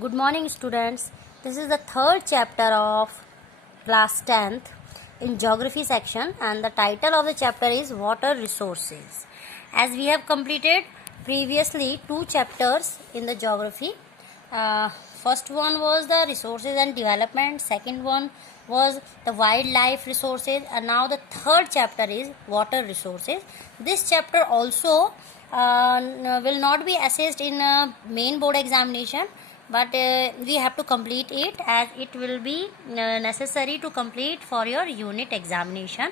Good morning, students. This is the third chapter of class 10th in geography section, and the title of the chapter is Water Resources. As we have completed previously two chapters in the geography, first one was the resources and development, second one was the wildlife resources, and now the third chapter is water resources. This chapter also will not be assessed in a main board examination, but we have to complete it, as it will be necessary to complete for your unit examination.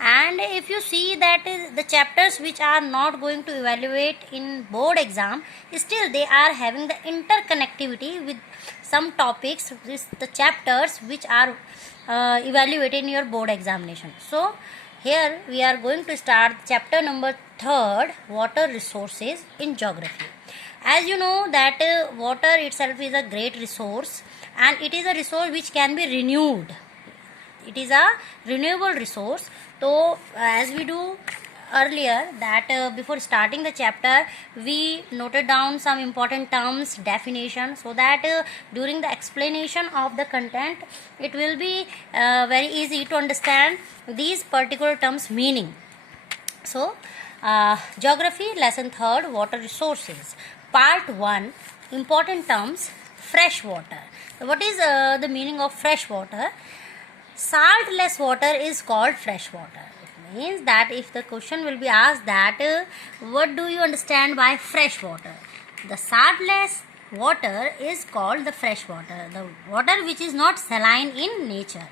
And if you see that the chapters which are not going to evaluate in board exam, still they are having the interconnectivity with some topics, the chapters which are evaluated in your board examination. So here we are going to start chapter number 3rd, water resources in geography. As you know that water itself is a great resource, and it is a resource which can be renewed. It is a renewable resource. So as we do earlier that before starting the chapter, we noted down some important terms, definition, so that during the explanation of the content it will be very easy to understand these particular terms meaning. So geography lesson 3rd, water resources, part 1, important terms, fresh water. So what is the meaning of fresh water? Saltless water is called fresh water. It means that if the question will be asked that what do you understand by fresh water, the saltless water is called the fresh water, the water which is not saline in nature.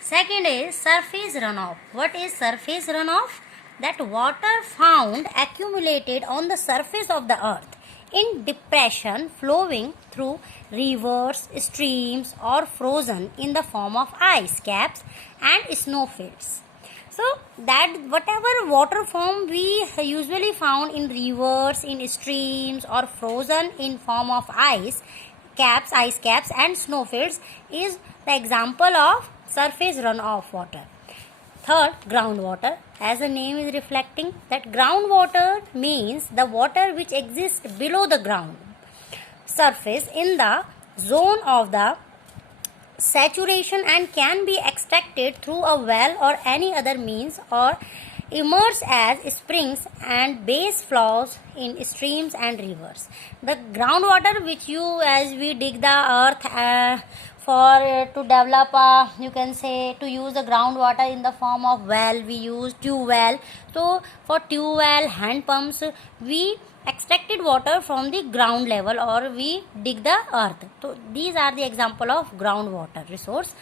Second is surface runoff. What is surface runoff? That water found accumulated on the surface of the earth in depression flowing through rivers, streams, or frozen in the form of ice caps and snowfields. So that whatever water form we usually found in rivers, in streams, or frozen in form of ice caps and snowfields is the example of surface runoff water. Third, groundwater. As the name is reflecting, that groundwater means the water which exists below the ground surface in the zone of the saturation and can be extracted through a well or any other means, or emerge as springs and base flows in streams and rivers. The groundwater which as we dig the earth for to develop you can say to use the groundwater in the form of well, we use tube well. So for tube well, hand pumps, we extracted water from the ground level, or we dig the earth. So these are the example of groundwater resource.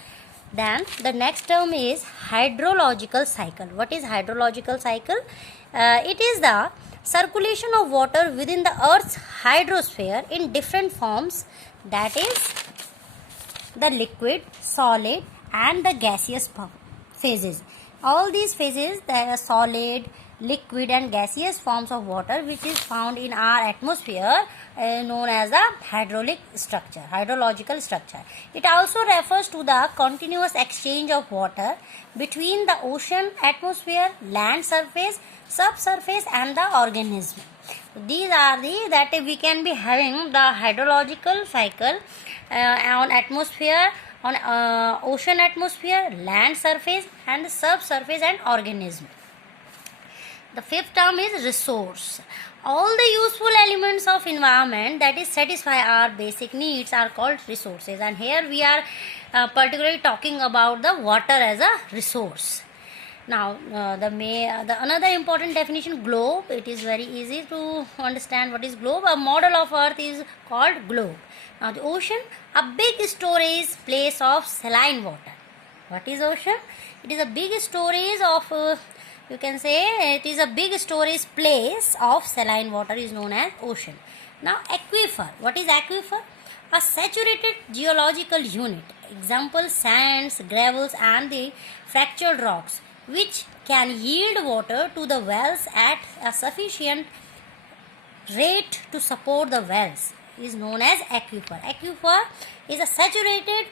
Then the next term is hydrological cycle. What is hydrological cycle? It is the circulation of water within the earth's hydrosphere in different forms, that is the liquid, solid, and the gaseous phases. All these phases, the solid, liquid, and gaseous forms of water which is found in our atmosphere known as the hydrological structure. It also refers to the continuous exchange of water between the ocean, atmosphere, land surface, subsurface, and the organism. These are that we can be having the hydrological cycle on atmosphere, on ocean atmosphere, land surface, and subsurface and organism. The fifth term is resource. All the useful elements of environment that is satisfy our basic needs are called resources, and here we are particularly talking about the water as a resource. Now the another important definition, globe. It is very easy to understand what is globe. A model of earth is called globe. Now the ocean, a big storage place of saline water. What is ocean? It is a big storage of you can say it is a big storage place of saline water is known as ocean. Now aquifer. What is aquifer? A saturated geological unit. Example, sands, gravels, and the fractured rocks, which can yield water to the wells at a sufficient rate to support the wells. is known as aquifer. Aquifer is a saturated,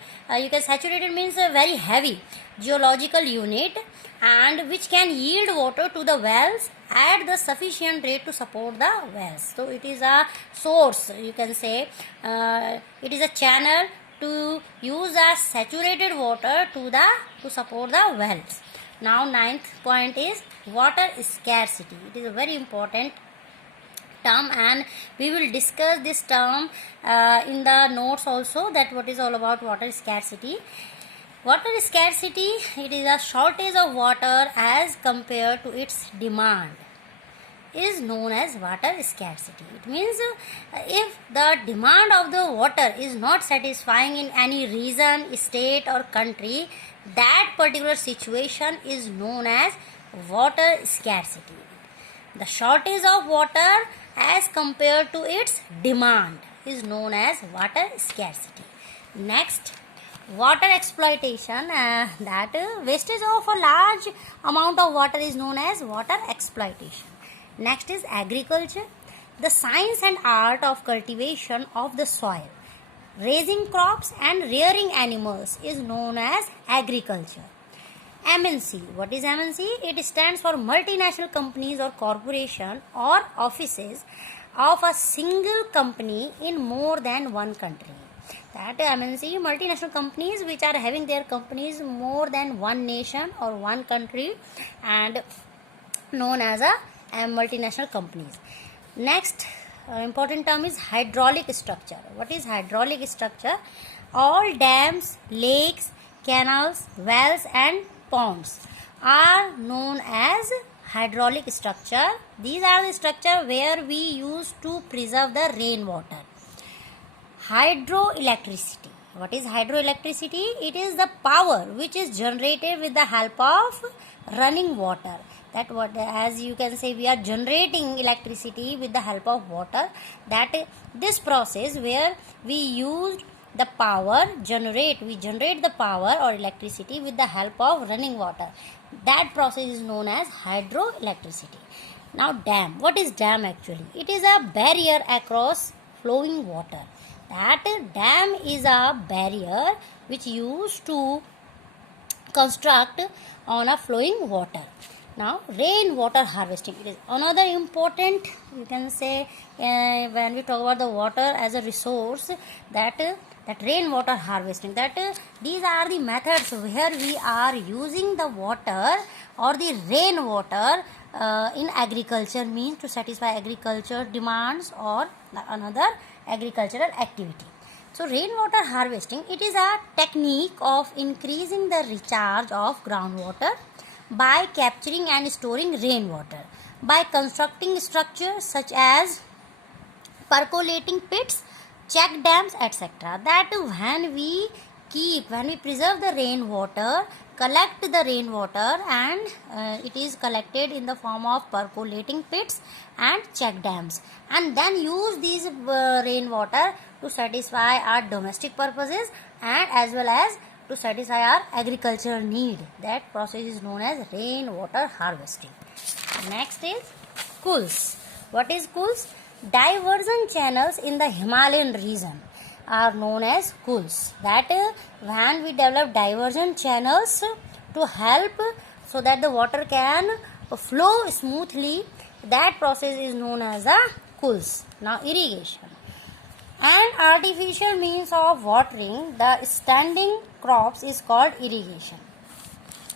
saturated means a very heavy geological unit, and which can yield water to the wells at the sufficient rate to support the wells. So it is a source, you can say, it is a channel to use as saturated water to support the wells. Now ninth point is water scarcity. It is a very important term, and we will discuss this term in the notes also, that what is all about water scarcity. Water scarcity, it is a shortage of water as compared to its demand, is known as water scarcity. It means if the demand of the water is not satisfying in any region, state or country, that particular situation is known as water scarcity. The shortage of water as compared to its demand is known as water scarcity. Next, water exploitation, that wastage of a large amount of water is known as water exploitation. Next is agriculture, the science and art of cultivation of the soil, raising crops and rearing animals is known as agriculture. MNC, what is MNC? It stands for multinational companies or corporation or offices of a single company in more than one country. That MNC, multinational companies which are having their companies more than one nation or one country, and known as a multinational companies. Next important term is hydraulic structure. What is hydraulic structure? All dams, lakes, canals, wells and ponds are known as hydraulic structure. These are the structure where we use to preserve the rainwater. Hydroelectricity. What is hydroelectricity? It is the power which is generated with the help of running water. That what, as you can say, we are generating electricity with the help of water. That this process where we use the power, we generate the power or electricity with the help of running water. That process is known as hydroelectricity. Now dam. What is dam actually? It is a barrier across flowing water. That dam is a barrier which used to construct on a flowing water. Now rainwater harvesting, it is another important, you can say, when we talk about the water as a resource, that rainwater harvesting, that these are the methods where we are using the water or the rainwater in agriculture, means to satisfy agriculture demands or another agricultural activity. So rainwater harvesting, it is a technique of increasing the recharge of groundwater by capturing and storing rainwater by constructing structures such as percolating pits, check dams, etc. That when we preserve the rainwater, collect the rainwater, and it is collected in the form of percolating pits and check dams, and then use these rainwater to satisfy our domestic purposes and as well as to satisfy our agricultural need. That process is known as rainwater harvesting. Next is schools. What is schools? Diversion channels in the Himalayan region are known as schools. That when we develop diversion channels to help so that the water can flow smoothly, that process is known as a schools. Now irrigation. An artificial means of watering the standing crops is called irrigation.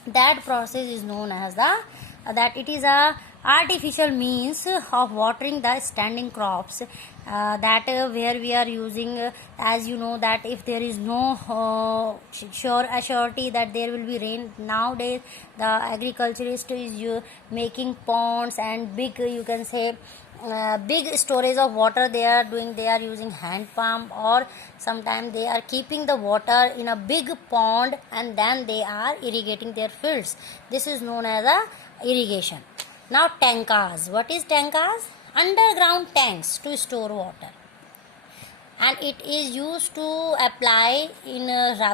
That process is known as that it is a artificial means of watering the standing crops, where we are using, as you know, that if there is no surety that there will be rain, nowadays the agriculturist is making ponds and big, you can say, big storage of water they are doing. They are using hand pump, or sometimes they are keeping the water in a big pond and then they are irrigating their fields. This is known as a irrigation. Now tankas. What is tankas? Underground tanks to store water, and it is used to apply in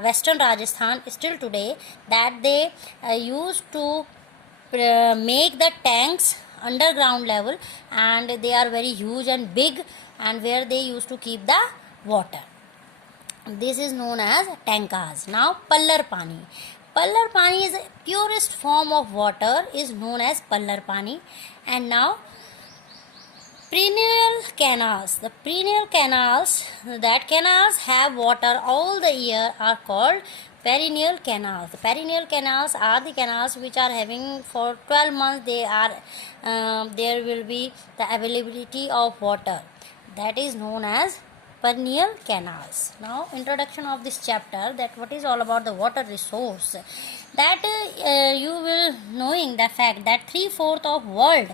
western Rajasthan still today, that they used to make the tanks underground level, and they are very huge and big, and where they used to keep the water. This is known as tankas. Now pallar pani. Pallar pani is the purest form of water, is known as pallar pani. And now perennial canals. The perennial canals, that canals have water all the year, are called perennial canals. The perennial canals are the canals which are having for 12 months there will be the availability of water. That is known as perennial canals. Now introduction of this chapter, that what is all about the water resource, that you will knowing the fact that 3/4 of world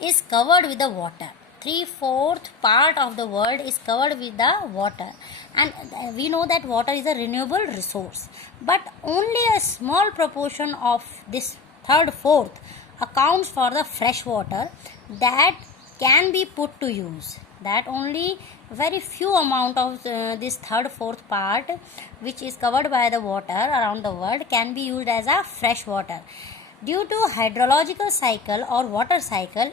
is covered with the water. 3/4 part of the world is covered with the water, and we know that water is a renewable resource, but only a small proportion of this third fourth accounts for the fresh water that can be put to use. That only very few amount of this third fourth part which is covered by the water around the world can be used as a fresh water. Due to hydrological cycle or water cycle,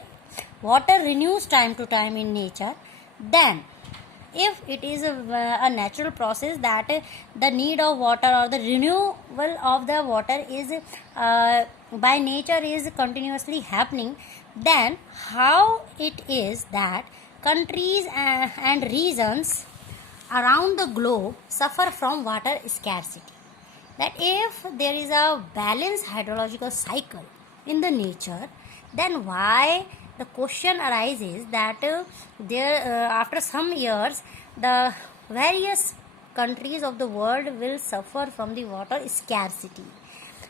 water renews time to time in nature. Then if it is a natural process that the need of water or the renewal of the water is by nature is continuously happening, then how it is that countries and regions around the globe suffer from water scarcity? That if there is a balanced hydrological cycle in the nature, then why the question arises that after some years the various countries of the world will suffer from the water scarcity?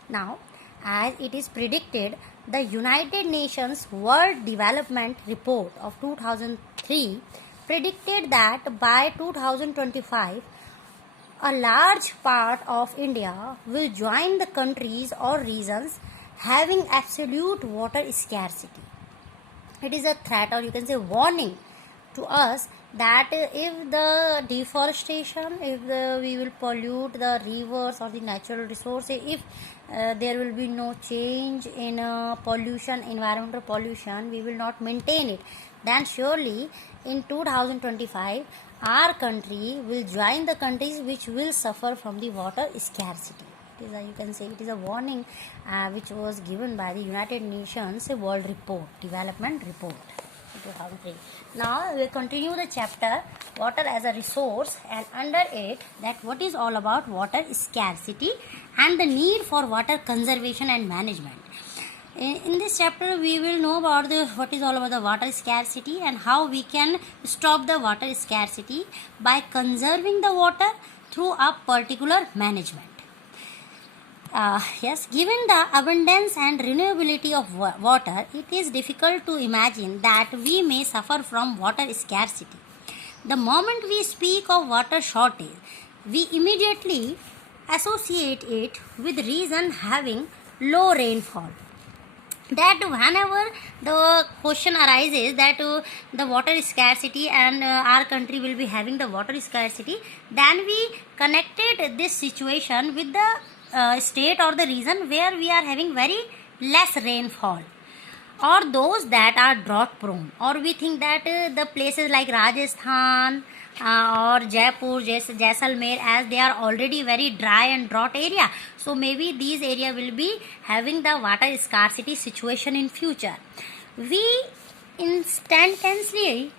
Now, as it is predicted, the United Nations World Development Report of 2003 predicted that by 2025 a large part of India will join the countries or regions having absolute water scarcity. It is a threat, or you can say warning to us, that if the deforestation, if we will pollute the rivers or the natural resources, if there will be no change in pollution, environmental pollution, we will not maintain it, then surely in 2025 our country will join the countries which will suffer from the water scarcity. You can say it is a warning which was given by the United Nations World Development Report 2003. Now we will continue the chapter water as a resource, and under it that what is all about water scarcity and the need for water conservation and management. In this chapter we will know about what is all about the water scarcity and how we can stop the water scarcity by conserving the water through a particular management. Yes, given the abundance and renewability of water, it is difficult to imagine that we may suffer from water scarcity. The moment we speak of water shortage, we immediately associate it with region having low rainfall. That whenever the question arises that the water scarcity and our country will be having the water scarcity, then we connected this situation with the state or the region where we are having very less rainfall, or those that are drought prone, or we think that the places like Rajasthan or Jaipur, Jaisalmer, as they are already very dry and drought area, so maybe these area will be having the water scarcity situation in future. We instantaneously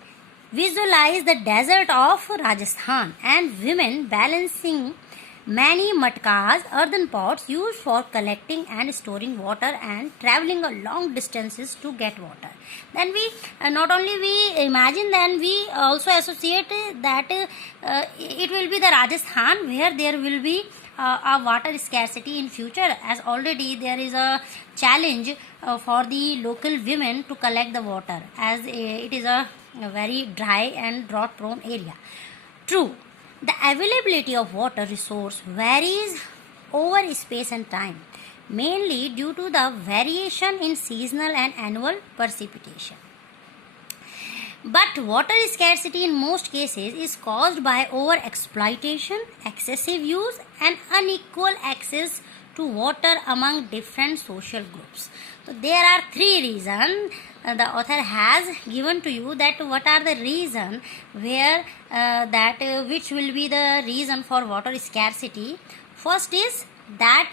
visualize the desert of Rajasthan and women balancing many matkas, earthen pots used for collecting and storing water and traveling a long distances to get water. Then we not only we imagine, then we also associate that it will be the Rajasthan where there will be a water scarcity in future, as already there is a challenge for the local women to collect the water, as it is a very dry and drought prone area. True, the availability of water resource varies over space and time, mainly due to the variation in seasonal and annual precipitation. But water scarcity in most cases is caused by over exploitation, excessive use and unequal access to water among different social groups. there are three reasons. The author has given to you that what are the reason where which will be the reason for water scarcity. First is that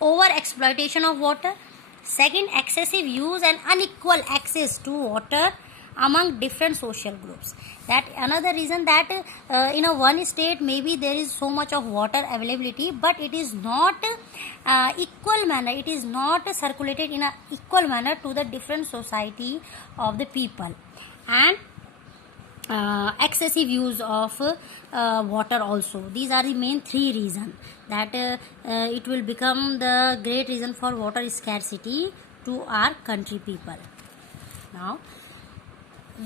over exploitation of water. Second, excessive use and unequal access to water among different social groups. That another reason that in a one state maybe there is so much of water availability, but it is not equal manner, it is not circulated in a equal manner to the different society of the people. And excessive use of water also. These are the main three reasons that it will become the great reason for water scarcity to our country people. Now,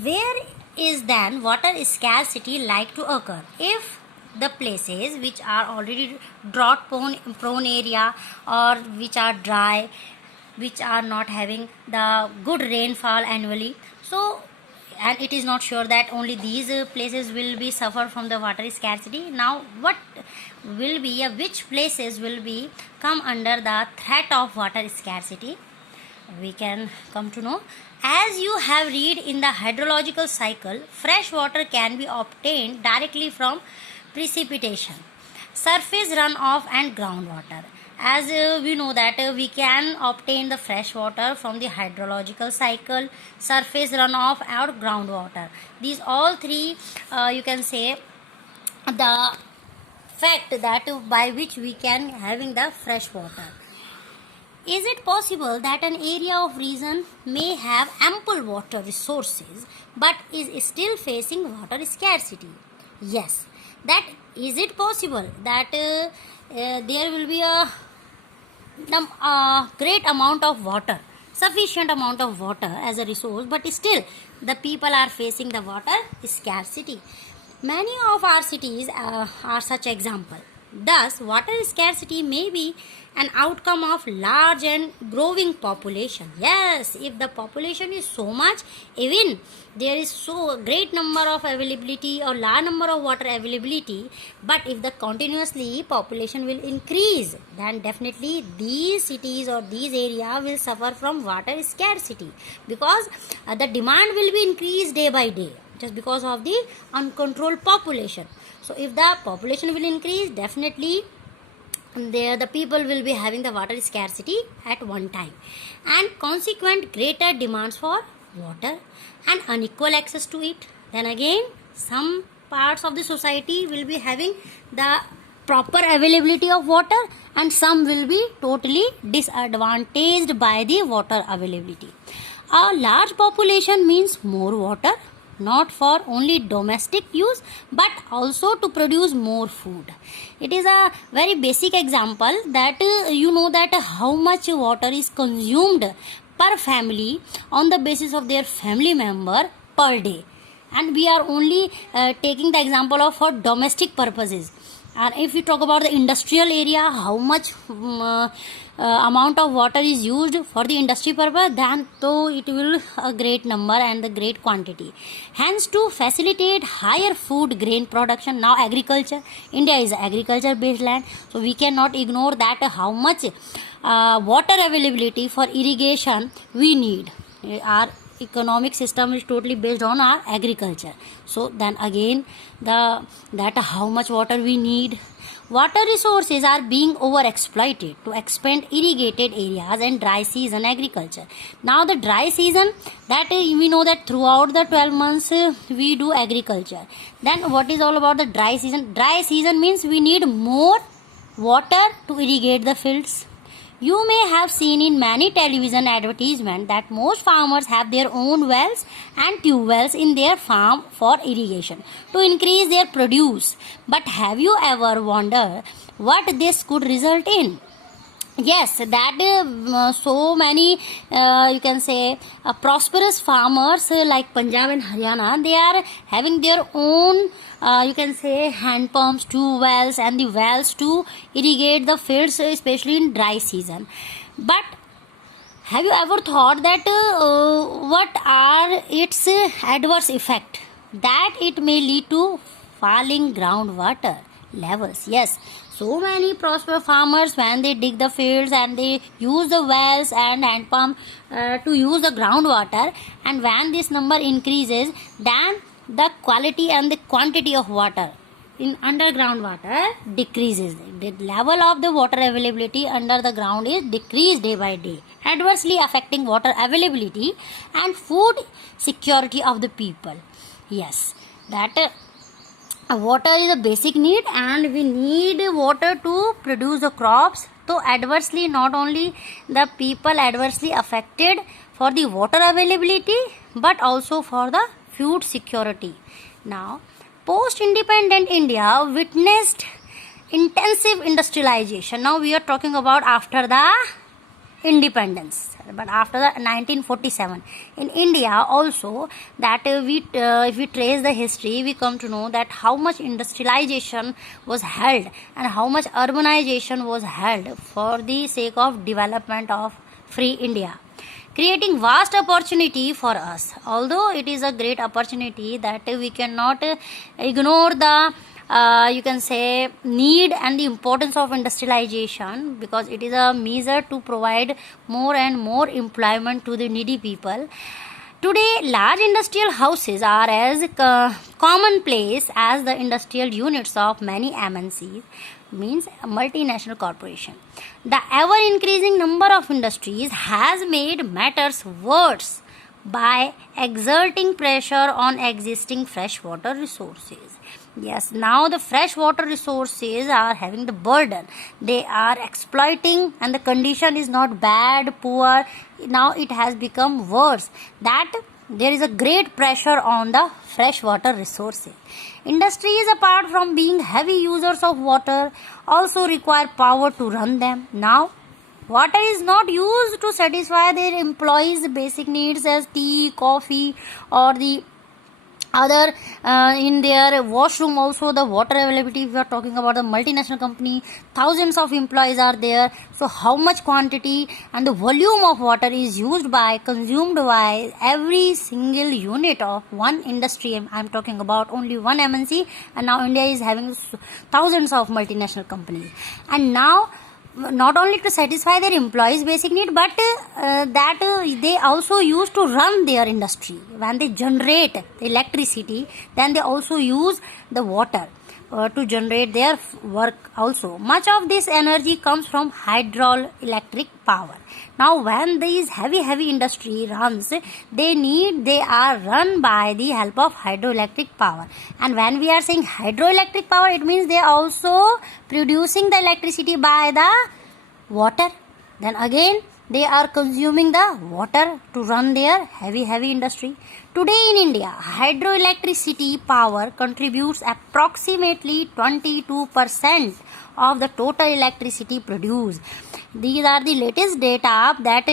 where is then water scarcity like to occur? If the places which are already drought prone area, or which are dry, which are not having the good rainfall annually, so and it is not sure that only these places will be suffer from the water scarcity. Now what will be which places will be come under the threat of water scarcity? We can come to know. As you have read in the hydrological cycle, fresh water can be obtained directly from precipitation, surface runoff and groundwater. As we know that we can obtain the fresh water from the hydrological cycle, surface runoff or groundwater. These all three you can say the fact that by which we can having the fresh water. Is it possible that an area of region may have ample water resources but is still facing water scarcity? Yes. That is it possible that there will be a great amount of water, sufficient amount of water as a resource, but still the people are facing the water scarcity. Many of our cities are such example. Thus, water scarcity may be an outcome of large and growing population. Yes, if the population is so much, even there is so great number of availability or large number of water availability, but if the continuously population will increase, then definitely these cities or these area will suffer from water scarcity, because the demand will be increased day by day just because of the uncontrolled population. So if the population will increase, definitely there the people will be having the water scarcity at one time, and consequent greater demands for water and unequal access to it. Then again, some parts of the society will be having the proper availability of water, and some will be totally disadvantaged by the water availability. A large population means more water, not for only domestic use but also to produce more food. It is a very basic example that you know that how much water is consumed per family on the basis of their family member per day, and we are only taking the example of for domestic purposes. And if we talk about the industrial area, how much amount of water is used for the industry purpose, then though it will a great number and the great quantity. Hence, to facilitate higher food grain production, now agriculture, India is agriculture based land, so we cannot ignore that how much water availability for irrigation we need. Our economic system is totally based on our agriculture. So then again, that how much water we need. Water resources are being overexploited to expand irrigated areas and dry season agriculture. Now the dry season, that we know that throughout the 12 months we do agriculture. Then what is all about the dry season? Dry season means we need more water to irrigate the fields. You may have seen in many television advertisements that most farmers have their own wells and tube wells in their farm for irrigation to increase their produce. But have you ever wondered what this could result in? Yes, that so many you can say prosperous farmers like Punjab and Haryana, they are having their own you can say hand pumps, tube wells and the wells to irrigate the fields, especially in dry season. But have you ever thought that what are its adverse effect? That it may lead to falling groundwater. levels. Yes, so many prosper farmers, when they dig the fields and they use the wells and hand pump to use the groundwater, and when this number increases, then the quality and the quantity of water in underground water decreases. The level of the water availability under the ground is decreased day by day, adversely affecting water availability and food security of the people. Yes, that water is a basic need, and we need water to produce the crops. So adversely, not only the people adversely affected for the water availability, but also for the food security. Now, post independent India witnessed intensive industrialization. Now we are talking about after the independence, but after the 1947 in India also, that if we trace the history, we come to know that how much industrialization was held and how much urbanization was held for the sake of development of free India, creating vast opportunity for us. Although it is a great opportunity, that we cannot ignore the you can say need and the importance of industrialization, because it is a measure to provide more and more employment to the needy people. Today, large industrial houses are as commonplace as the industrial units of many MNCs, means multinational corporation. The ever increasing number of industries has made matters worse by exerting pressure on existing freshwater resources. Yes, now the freshwater resources are having the burden. They are exploiting, and the condition is not bad, poor. Now it has become worse. That there is a great pressure on the freshwater resources. Industries, apart from being heavy users of water, also require power to run them. Now, water is not used to satisfy their employees' basic needs as tea, coffee, or the other in their washroom. Also, the water availability, if we are talking about the multinational company, thousands of employees are there. So how much quantity and the volume of water is consumed by every single unit of one industry? I'm talking about only one MNC, and now India is having thousands of multinational companies. And now, not only to satisfy their employees' basic need, but they also use to run their industry. When they generate the electricity, then they also use the water to generate their work also. Much of this energy comes from hydroelectric power. Now, when these heavy industry runs, they are run by the help of hydroelectric power. And when we are saying hydroelectric power, it means they are also producing the electricity by the water. Then again, they are consuming the water to run their heavy industry. Today in India, hydroelectricity power contributes approximately 22% of the total electricity produced. These are the latest data that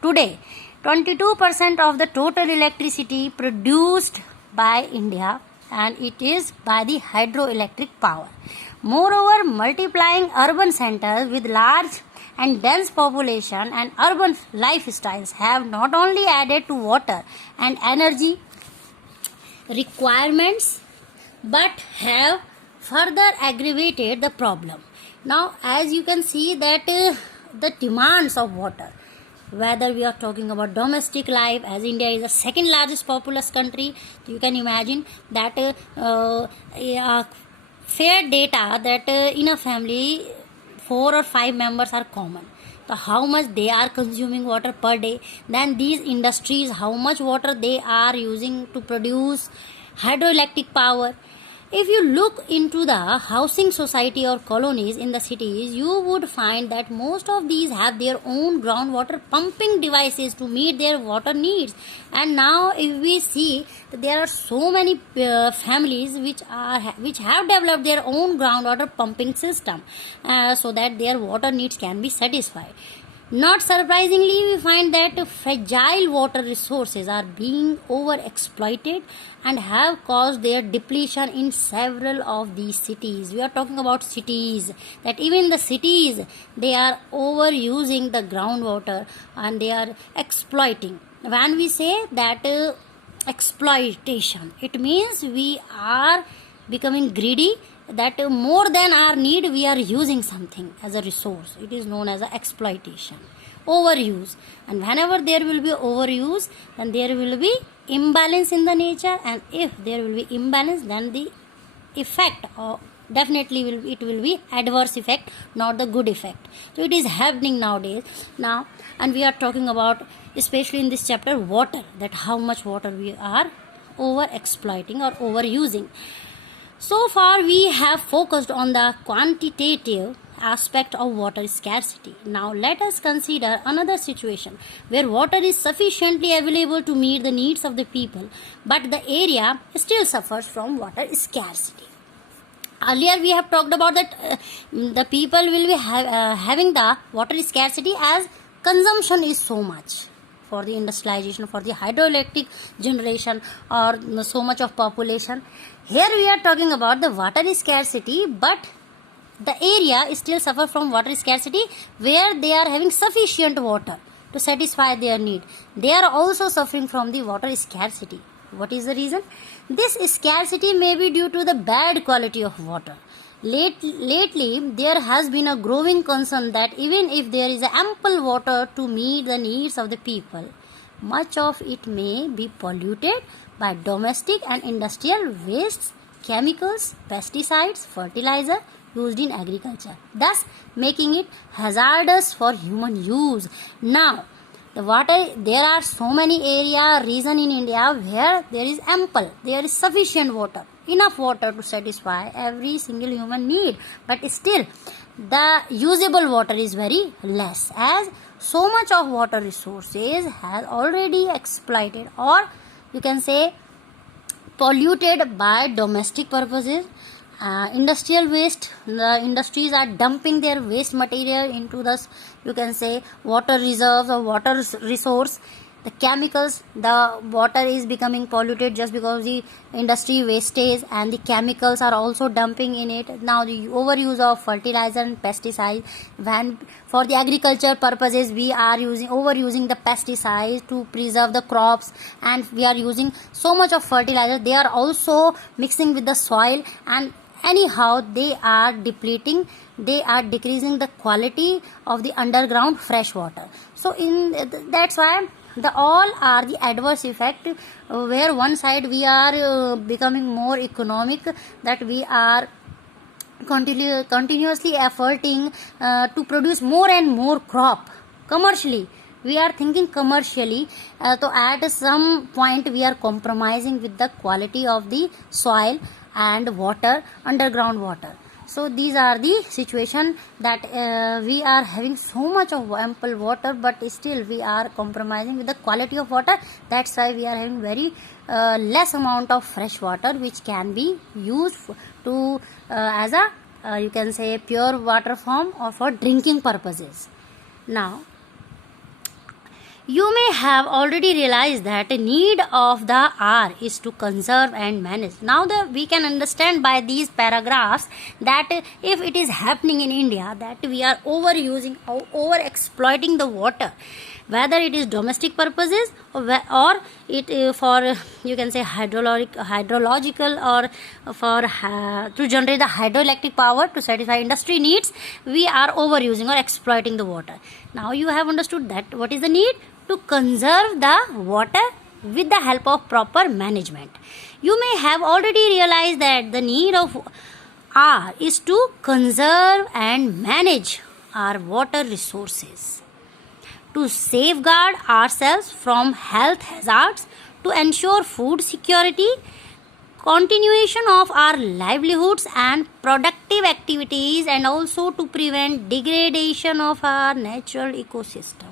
today 22% of the total electricity produced by India, and it is by the hydroelectric power. Moreover, multiplying urban centers with large and dense population and urban lifestyles have not only added to water and energy requirements, but have further aggravated the problem. Now, as you can see that the demands of water, whether we are talking about domestic life, as India is the second largest populous country, you can imagine that fair data that in a family 4 or 5 members are common. So how much they are consuming water per day, then these industries, how much water they are using to produce hydroelectric power. If you look into the housing society or colonies in the cities, you would find that most of these have their own groundwater pumping devices to meet their water needs. And now, if we see that there are so many families which have developed their own groundwater pumping system, so that their water needs can be satisfied. Not surprisingly, we find that fragile water resources are being overexploited and have caused their depletion in several of these cities. We are talking about cities, that even the cities, they are overusing the groundwater and they are exploiting. When we say that exploitation, it means we are becoming greedy, that more than our need we are using something as a resource. It is known as a exploitation, overuse. And whenever there will be overuse, then there will be imbalance in the nature, and if there will be imbalance, then the effect definitely will be adverse effect, not the good effect. So it is happening nowadays now. And we are talking about, especially in this chapter, water, that how much water we are over exploiting or overusing. So far we have focused on the quantitative aspect of water scarcity. Now let us consider another situation where water is sufficiently available to meet the needs of the people, but the area still suffers from water scarcity. Earlier we have talked about that the people will be having the water scarcity as consumption is so much for the industrialization, for the hydroelectric generation, or so much of population. Here we are talking about the water scarcity, but the area still suffer from water scarcity where they are having sufficient water to satisfy their need. They are also suffering from the water scarcity. What is the reason? This scarcity may be due to the bad quality of water. Lately, there has been a growing concern that even if there is ample water to meet the needs of the people, much of it may be polluted by domestic and industrial wastes, chemicals, pesticides, fertilizer used in agriculture, thus making it hazardous for human use. Now, the water, there are so many region in India where there is sufficient water, enough water to satisfy every single human need, but still the usable water is very less, as so much of water resources has already exploited, or you can say polluted by domestic purposes. Industrial waste, the industries are dumping their waste material into the, you can say, water reserves or water resource. The chemicals, the water is becoming polluted just because of the industry wastage, and the chemicals are also dumping in it. Now the overuse of fertilizer and pesticides, when for the agriculture purposes we are overusing the pesticides to preserve the crops, and we are using so much of fertilizer, they are also mixing with the soil, and anyhow they are decreasing the quality of the underground fresh water. So that's why all are the adverse effect, where one side we are becoming more economic, that we are continuously efforting to produce more and more crop commercially. We are thinking commercially, so at some point we are compromising with the quality of the soil and water, underground water. So these are the situation that we are having so much of ample water, but still we are compromising with the quality of water. That's why we are having very less amount of fresh water, which can be used to as a you can say pure water form or for drinking purposes. Now, you may have already realized that the need of the hour is to conserve and manage. Now we can understand by these paragraphs that if it is happening in India, that we are overusing or over exploiting the water, whether it is domestic purposes or it for you can say hydrological or for to generate the hydroelectric power to satisfy industry needs, we are overusing or exploiting the water. Now you have understood that what is the need to conserve the water with the help of proper management. You may have already realized that the need of R is to conserve and manage our water resources, to safeguard ourselves from health hazards, to ensure food security, continuation of our livelihoods and productive activities, and also to prevent degradation of our natural ecosystem.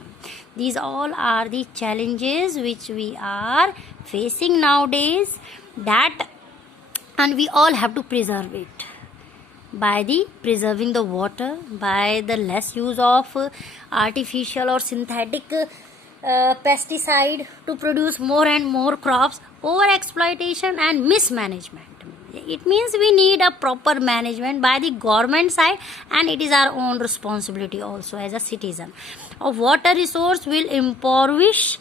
These all are the challenges which we are facing nowadays, and we all have to preserve it by the preserving the water, by the less use of artificial or synthetic pesticide to produce more and more crops, over exploitation and mismanagement. It means we need a proper management by the government side, and it is our own responsibility also as a citizen. A water resource will impoverish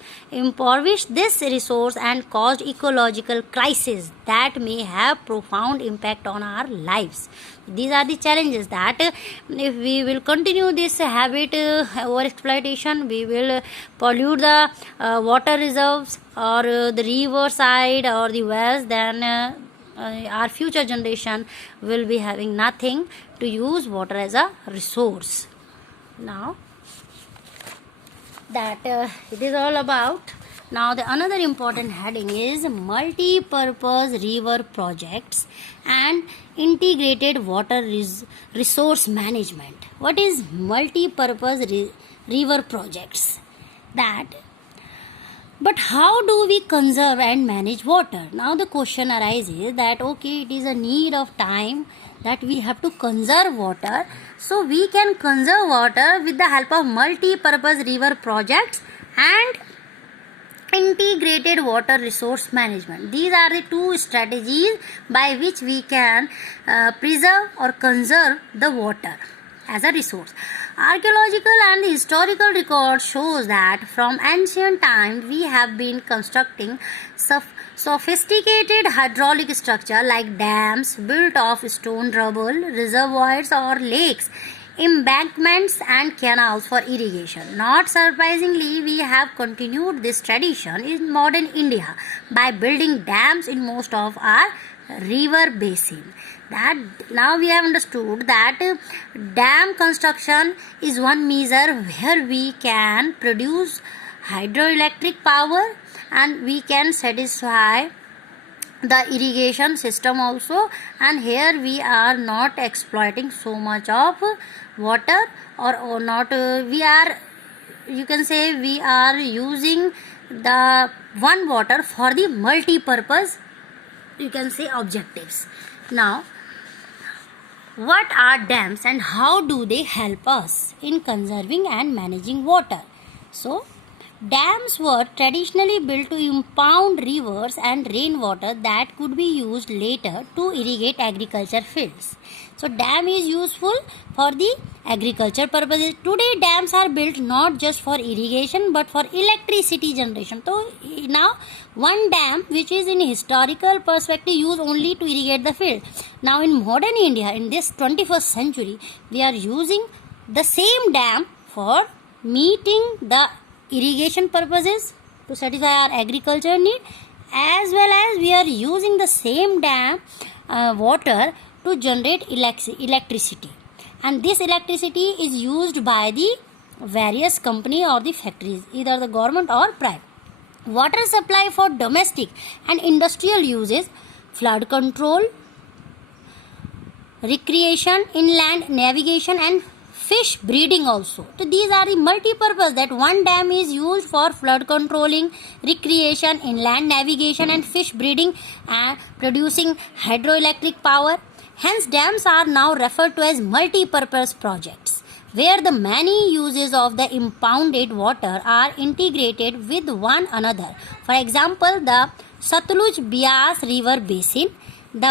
this resource and cause ecological crisis that may have profound impact on our lives. These are the challenges that if we will continue this habit over exploitation, we will pollute the water reserves or the river side or the wells, then our future generation will be having nothing to use water as a resource. Now that it is all about. Now the another important heading is multi-purpose river projects and integrated water resource management. What is multi-purpose river projects? But how do we conserve and manage water? Now the question arises that okay, it is a need of time that we have to conserve water. So we can conserve water with the help of multi-purpose river projects and integrated water resource management. These are the two strategies by which we can preserve or conserve the water as a resource. Archaeological and historical record shows that from ancient times we have been constructing sophisticated hydraulic structure like dams built of stone rubble, reservoirs or lakes, embankments and canals for irrigation. Not surprisingly, we have continued this tradition in modern India by building dams in most of our river basin. That now we have understood that dam construction is one measure where we can produce hydroelectric power and we can satisfy the irrigation system also, and here we are not exploiting so much of water or not we are, you can say, we are using the one water for the multi-purpose, you can say, objectives. Now what are dams and how do they help us in conserving and managing water? So dams were traditionally built to impound rivers and rainwater that could be used later to irrigate agriculture fields. So dam is useful for the agriculture purposes. Today dams are built not just for irrigation but for electricity generation. So now one dam which is in historical perspective used only to irrigate the field. Now in modern India, in this 21st century, we are using the same dam for meeting the irrigation purposes to satisfy our agriculture need, as well as we are using the same dam water to generate electricity, and this electricity is used by the various company or the factories, either the government or private. Water supply for domestic and industrial uses, flood control, recreation, inland navigation and fish breeding also. So these are the multi-purpose, that one dam is used for flood controlling, recreation, inland navigation and fish breeding and producing hydroelectric power. Hence dams are now referred to as multi-purpose projects, where the many uses of the impounded water are integrated with one another. For example, the Satluj Bias river basin